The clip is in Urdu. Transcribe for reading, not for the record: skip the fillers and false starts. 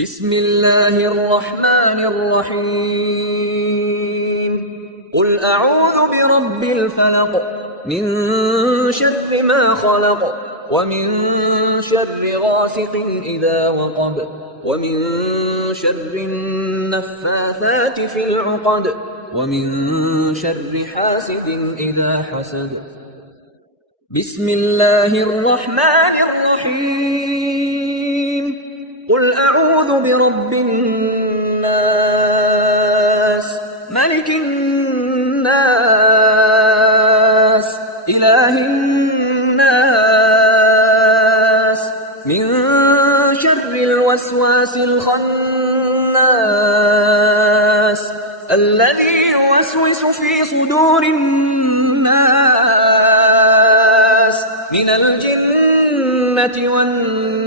بسم الله الرحمن الرحيم قل أعوذ برب الفلق من شر ما خلق ومن شر غاسق إذا وقب ومن شر النفاثات في العقد ومن شر حاسد إذا حسد. بسم الله الرحمن الرحيم قل أعوذ برب الناس ملك الناس إله الناس من شر الوسواس الخناس الذي يوسوس في صدور الناس من الجنة والناس.